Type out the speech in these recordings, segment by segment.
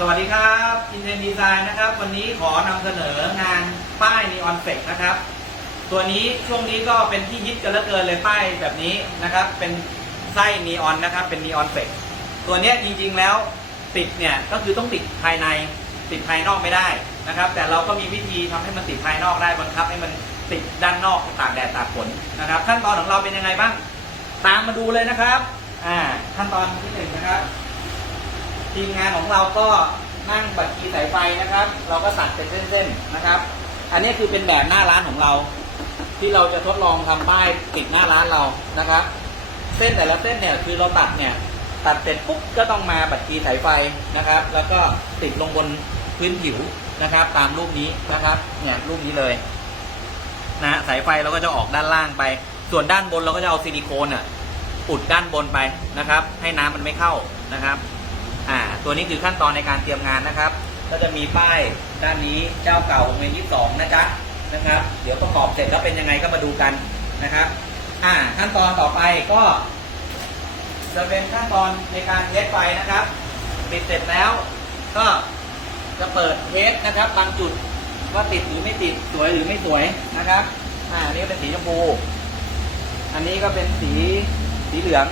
สวัสดีครับอินเทนดีไซน์นะครับ วันนี้ขอนำเสนองานป้ายนีออนเฟกนะครับ ตัวนี้ช่วงนี้ก็เป็นที่ฮิตกันเหลือเกินเลยป้ายแบบนี้นะครับ เป็นไส้นีออนนะครับ เป็นนีออนเฟกตัวนี้จริงๆแล้วติดเนี่ยก็คือต้องติดภายในติดภายนอกไม่ได้นะครับ แต่เราก็มีวิธีทำให้มันติดภายนอกได้บังคับ ให้มันติดด้านนอกตากแดดตากฝนนะครับ ขั้นตอนของเราเป็นยังไงบ้าง ตามมาดูเลยนะครับ อ่าขั้นตอนที่หนึ่งนะครับ ทีมงานของเราก็นั่งบัตรกีสายไฟนะครับ เราก็ตัดเป็นเส้นๆนะครับ อันนี้คือเป็นแบบหน้าร้านของเรา ที่เราจะทดลองทำป้ายติดหน้าร้านเรานะครับ เส้นแต่ละเส้นเนี่ยคือเราตัดเนี่ยตัดเสร็จปุ๊บก็ต้องมาบัตรกีสายไฟนะครับ แล้วก็ติดลงบนพื้นผิวนะครับ ตามรูปนี้นะครับเนี่ยรูปนี้เลยนะสายไฟเราก็จะออกด้านล่างไป ส่วนด้านบนเราก็จะเอาซิลิโคนอะอุดด้านบนไปนะครับ ให้น้ำมันไม่เข้านะครับ อ่าตัวนี้คือขั้นตอนในการเตรียมงานนะครับ ก็จะมีป้ายด้านนี้เจ้าเก่าเมนที่สองนะจ๊ะนะครับ เดี๋ยวประกอบเสร็จแล้วเป็นยังไงก็มาดูกันนะครับ อ่าขั้นตอนต่อไปก็จะเป็นขั้นตอนในการเทสไฟนะครับติดเสร็จแล้ว ก็จะเปิดเทสนะครับ บางจุดว่าติดหรือไม่ติดสวยหรือไม่สวยนะครับ อ่านนี้ก็เป็นสีชมพู อันนี้ก็เป็นสีสีเหลือง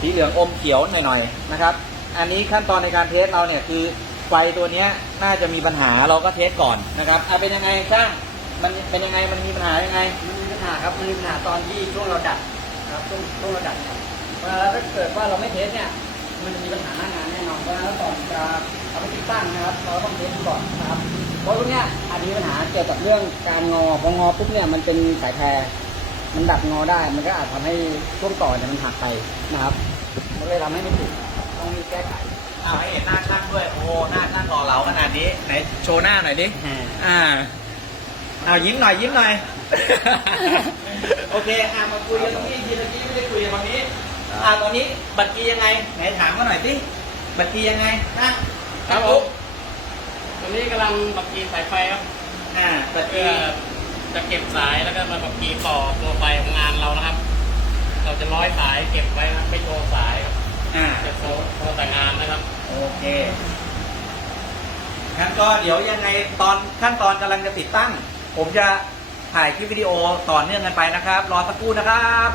สีเหลืองอมเขียวหน่อยๆนะครับ อันนี้ขั้นตอนในการเทสเราเนี่ยคือไฟตัวนี้น่าจะมีปัญหาเราก็เทสก่อนนะครับอะเป็นยังไงช่างมันเป็นยังไงมันมีปัญหายังไงมันมีปัญหาครับมันมีปัญหาตอนที่ช่วงเราดัดนะครับช่วงช่วงเราดัดเนี่ยเวลาถ้าเกิดว่าเราไม่เทสเนี่ยมันจะมีปัญหาหน้างานแน่นอนเพราะฉะนั้นก่อนจะเอาไปติดตั้งนะครับ เราต้องเทสก่อนนะครับเพราะพวกเนี้ยอาจจะมีปัญหาเกี่ยวกับเรื่องการงอพองอปุ๊บเนี่ยมันเป็นสายแพร มันดัดงอได้ มันก็อาจทำให้ช่วงต่อเนี่ยมันหักไปนะครับ มันเลยทำให้ไม่ถูกต้องรีบแก้ไขอ้าวให้เห็นหน้าช่างด้วย โอ้โหหน้าช่างหล่อเหลาขนาดนี้ไหนโชว์หน้าหน่อยดิอ่าเอายิ้มหน่อยยิ้มหน่อย โอเคอ่ามาคุยกันตรงนี้ทีเมื่อกี้ไม่ได้คุยกันตรงนี้อ่าตอนนี้บัตรกียังไงไหนถามมาหน่อยสิบัตรกียังไงนะครับผมตอนนี้กำลังปักกีสายไฟครับอ่าบัตรกีเพื่อ จะเก็บสายแล้วก็มาปักกีต่อตัวไฟของงานเรานะครับ เราจะร้อยสายเก็บไว้นะครับไม่โชว์สายครับอ่า จะโชว์โชว์แต่งานนะครับ โอเค งั้นก็เดี๋ยวยังไงตอนขั้นตอนกำลังจะติดตั้ง ผมจะถ่ายคลิปวิดีโอต่อเนื่องกันไปนะครับ รอสักครู่นะครับ